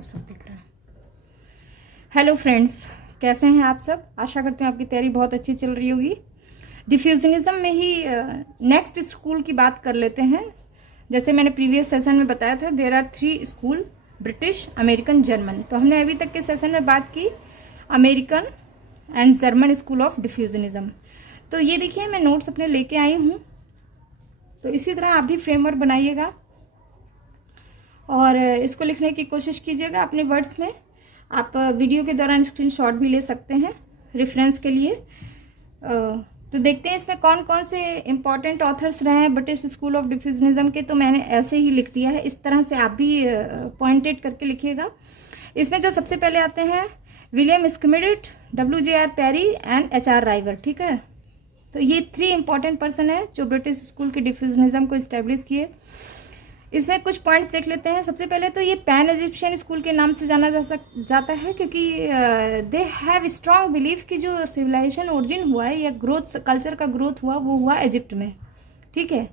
और सब दिख रहा है। हेलो फ्रेंड्स, कैसे हैं आप सब? आशा करते हैं आपकी तैयारी बहुत अच्छी चल रही होगी। डिफ्यूजनिज्म में ही नेक्स्ट स्कूल की बात कर लेते हैं। जैसे मैंने प्रीवियस सेशन में बताया था, there are 3 school, British, American, German. तो हमने अभी तक के सेशन में बात की American and German school of diffusionism. तो ये देखिए, मैं नोट्स अपने लेके आई हूँ, तो इसी तरह आप भी फ्रेमवर्क बनाइएगा और इसको लिखने की कोशिश कीजिएगा अपने वर्ड्स में। आप वीडियो के दौरान स्क्रीनशॉट भी ले सकते हैं रेफरेंस के लिए। तो देखते हैं इसमें कौन कौन से इम्पॉर्टेंट ऑथर्स रहे हैं ब्रिटिश स्कूल ऑफ डिफ्यूजनिज्म के। तो मैंने ऐसे ही लिख दिया है, इस तरह से आप भी पॉइंटेड करके लिखिएगा। इसमें जो सबसे पहले आते हैं William Schmidt, WJR Perry and HR Rivers. ठीक है, तो ये 3 इंपॉर्टेंट पर्सन है जो ब्रिटिश स्कूल के डिफ्यूजनिज्म को इस्टेब्लिश किए। इसमें कुछ पॉइंट्स देख लेते हैं। सबसे पहले तो ये पैन इजिप्शियन स्कूल के नाम से जाना जाता है क्योंकि दे हैव स्ट्रॉन्ग बिलीफ कि जो सिविलाइजेशन ओरिजिन हुआ है या ग्रोथ, कल्चर का ग्रोथ हुआ, वो हुआ इजिप्ट में। ठीक है।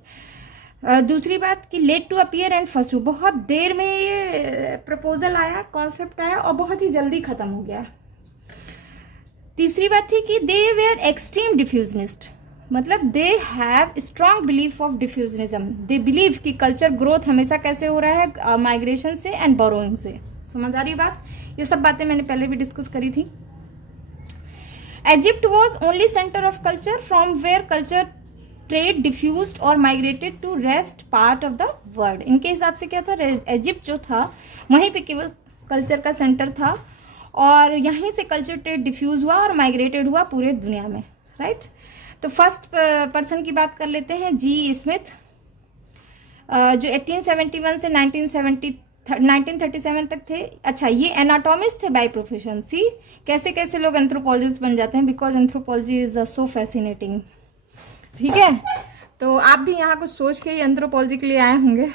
दूसरी बात कि late to appear and first, बहुत देर में ये प्रपोजल आया, कॉन्सेप्ट आया और बहुत ही जल्दी खत्म हो गया। तीसरी बात थी कि दे वेयर एक्सट्रीम डिफ्यूजनिस्ट, मतलब they have strong belief of diffusionism. They believe कि कल्चर ग्रोथ हमेशा कैसे हो रहा है, माइग्रेशन से एंड बोरोइंग से। समझ आ रही बात? ये सब बातें मैंने पहले भी डिस्कस करी थी। Egypt was only centre of culture from where culture trade diffused और migrated to rest part of the world. इनके हिसाब से क्या था, इजिप्ट जो था वहीं पे केवल कल्चर का सेंटर था और यहीं से कल्चर ट्रेड डिफ्यूज हुआ और माइग्रेटेड हुआ पूरे दुनिया में। राइट। तो फर्स्ट पर्सन की बात कर लेते हैं, जी स्मिथ, जो 1871 से 1937 तक थे। अच्छा, ये एनाटॉमिस्ट थे बाय प्रोफेशन। सी कैसे कैसे लोग एंथ्रोपोलॉजिस्ट बन जाते हैं, because anthropology is so fascinating. ठीक है, तो आप भी यहाँ कुछ सोच के एंथ्रोपोलॉजी के लिए आए होंगे।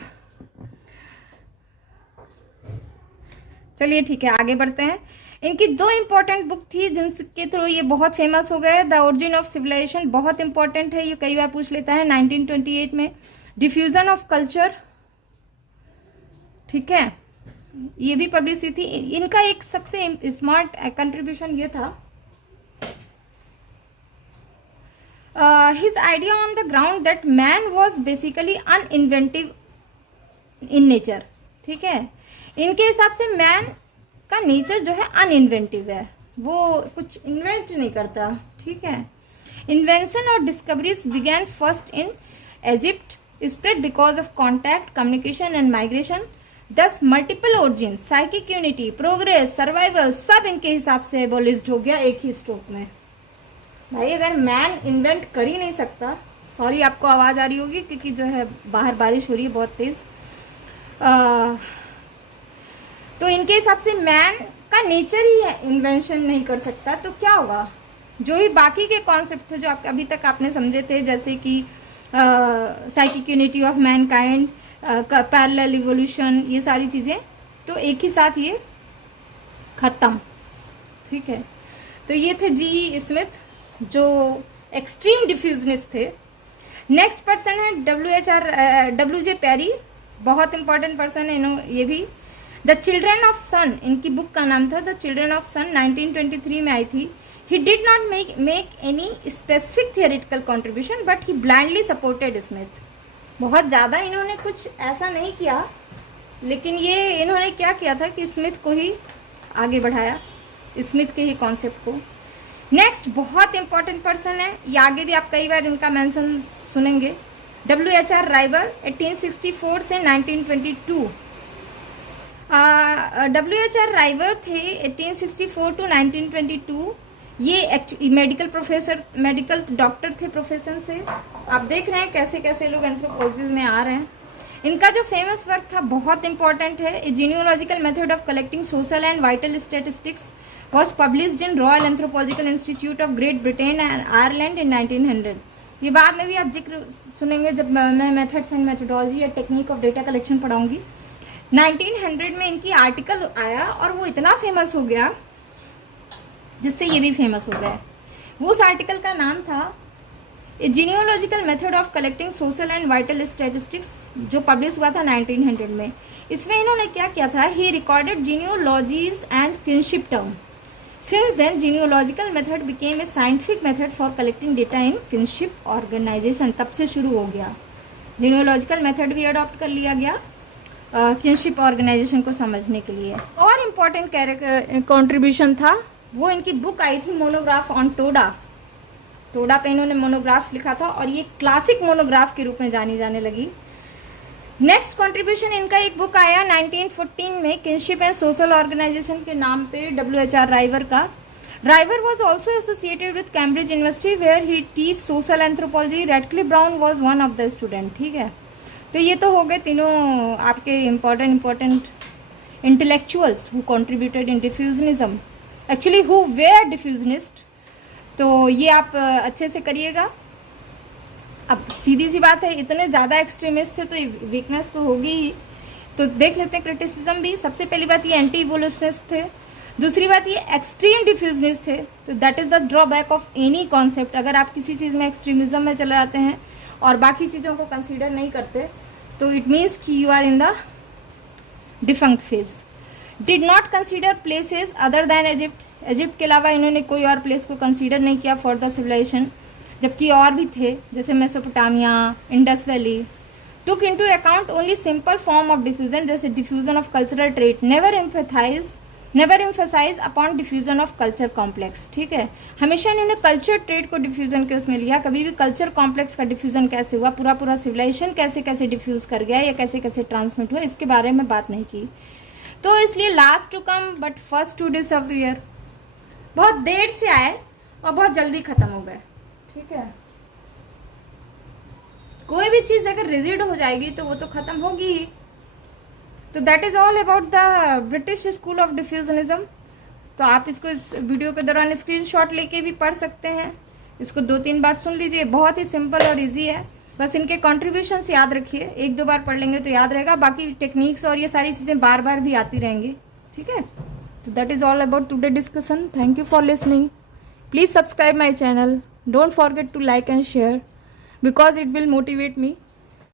चलिए ठीक है, आगे बढ़ते हैं। इनकी 2 इंपॉर्टेंट बुक थी जिनके थ्रू ये बहुत फेमस हो गए। द ओरिजिन ऑफ सिविलाइजेशन बहुत इंपॉर्टेंट है, ये कई बार पूछ लेता है, 1928 में। डिफ्यूजन ऑफ कल्चर, ठीक है, ये भी पब्लिश हुई थी। इनका एक सबसे स्मार्ट कंट्रीब्यूशन ये था, his idea on the ground that man was basically uninventive in nature. ठीक है, इनके हिसाब से मैन का नेचर जो है अनइन्वेंटिव है, वो कुछ इन्वेंट नहीं करता। ठीक है। इन्वेंशन और discoveries began first in Egypt, spread because of contact, communication and migration. Thus multiple origin, psychic unity, progress, survival, सब इनके हिसाब से एबोलिश्ड हो गया एक ही स्ट्रोक में। भाई अगर मैन इन्वेंट कर ही नहीं सकता, सॉरी आपको आवाज आ रही होगी क्योंकि जो है बाहर बारिश हो रही है बहुत तेज। तो इनके हिसाब से मैन का नेचर ही है इन्वेंशन नहीं कर सकता, तो क्या होगा? जो भी बाकी के कॉन्सेप्ट थे जो आप अभी तक आपने समझे थे, जैसे कि psychic unity of Mankind, parallel evolution, ये सारी चीज़ें तो एक ही साथ ये खत्म। ठीक है, तो ये थे जी स्मिथ जो एक्सट्रीम डिफ्यूजनिस्ट थे। नेक्स्ट पर्सन है WJ पेरी, बहुत इंपॉर्टेंट पर्सन है ये भी। द चिल्ड्रन ऑफ सन, इनकी बुक का नाम था द चिल्ड्रन ऑफ सन, 1923 में आई थी। He did not make any specific theoretical contribution but he blindly supported Smith. बहुत ज़्यादा इन्होंने कुछ ऐसा नहीं किया, लेकिन ये इन्होंने क्या किया था कि स्मिथ को ही आगे बढ़ाया, स्मिथ के ही कॉन्सेप्ट को। नेक्स्ट बहुत इंपॉर्टेंट पर्सन है, ये आगे भी आप कई बार इनका मेंशन सुनेंगे, WHR राइवर, 1864 से 1922। WHR राइवर थे 1864 टू 1922। ये मेडिकल प्रोफेसर, मेडिकल डॉक्टर थे प्रोफेशन से। आप देख रहे हैं कैसे कैसे लोग एंथ्रोपोलॉजी में आ रहे हैं। इनका जो फेमस वर्क था बहुत इंपॉर्टेंट है, a genealogical method of collecting social and vital statistics was published in Royal Anthropological Institute of Great Britain and Ireland in 1900। ये बाद में भी आप जिक्र सुनेंगे जब मैं मेथड्स एंड मेथोडोलॉजी या टेक्निक ऑफ डेटा कलेक्शन पढ़ाऊंगी। 1900 में इनकी आर्टिकल आया और वो इतना फेमस हो गया जिससे ये भी फेमस हो गया। वो उस आर्टिकल का नाम था genealogical method of collecting social and vital statistics, जो पब्लिश हुआ था 1900 में। इसमें इन्होंने क्या किया था, he recorded genealogies and kinship term. Since then genealogical method became a scientific method for collecting data in kinship organisation. तब से शुरू हो गया, जीनियोलॉजिकल मेथड भी अडॉप्ट कर लिया गया किनशिप ऑर्गेनाइजेशन को समझने के लिए। और इम्पॉर्टेंट कंट्रीब्यूशन था, वो इनकी बुक आई थी मोनोग्राफ ऑन टोडा। टोडा पे इन्होंने मोनोग्राफ लिखा था और ये क्लासिक मोनोग्राफ के रूप में जानी जाने लगी। नेक्स्ट कंट्रीब्यूशन इनका एक बुक आया 1914 में, किनशिप एंड सोशल ऑर्गेनाइजेशन के नाम पे, WHR राइवर का। Rivers was also associated with Cambridge University where he teach social anthropology. Radcliffe Brown was one of the student. ठीक है, तो ये तो हो गए तीनों आपके important intellectuals who contributed in diffusionism, actually who were diffusionist. तो ये आप अच्छे से करिएगा। अब सीधी सी बात है, इतने ज़्यादा एक्सट्रीमिस्ट थे तो वीकनेस तो होगी ही। तो देख लेते हैं क्रिटिसिज्म भी। सबसे पहली बात, ये एंटी इवोल्यूशनिस्ट थे। दूसरी बात, ये एक्सट्रीम डिफ्यूजनिस्ट थे। तो that is the drawback of any concept. अगर आप किसी चीज़ में एक्सट्रीमिज्म में चले जाते हैं और बाकी चीज़ों को कंसीडर नहीं करते, तो इट मीन्स कि you are in the defunct phase. Did not consider places other than Egypt. Egypt के अलावा इन्होंने कोई और प्लेस को कंसीडर नहीं किया फॉर द सिविलाइजेशन, जबकि और भी थे जैसे Mesopotamia, Indus Valley. Took into account only simple form of diffusion, जैसे diffusion of cultural trait. Never emphasise upon diffusion of culture complex. ठीक है, हमेशा इन्होंने कल्चर ट्रेट को डिफ्यूजन के उसमें लिया, कभी भी कल्चर कॉम्प्लेक्स का डिफ्यूजन कैसे हुआ, पूरा सिविलाइजेशन कैसे कैसे डिफ्यूज कर गया या कैसे कैसे ट्रांसमिट हुआ, इसके बारे में बात नहीं की। तो इसलिए last to come but first to disappear, बहुत देर से आए और बहुत जल्दी खत्म हो गए। ठीक है, कोई भी चीज अगर रिजिड हो जाएगी तो वो तो खत्म होगी ही। तो that is all about the British school of diffusionism. तो आप इसको इस वीडियो के दौरान स्क्रीनशॉट लेके भी पढ़ सकते हैं, इसको 2-3 बार सुन लीजिए, बहुत ही सिंपल और इजी है। बस इनके कॉन्ट्रीब्यूशंस याद रखिए, 1-2 बार पढ़ लेंगे तो याद रहेगा, बाकी टेक्निक्स और ये सारी चीज़ें बार बार भी आती रहेंगी। ठीक है, तो that is all about today discussion. Thank you for listening. Please subscribe my channel. Don't forget to like and share because it will motivate me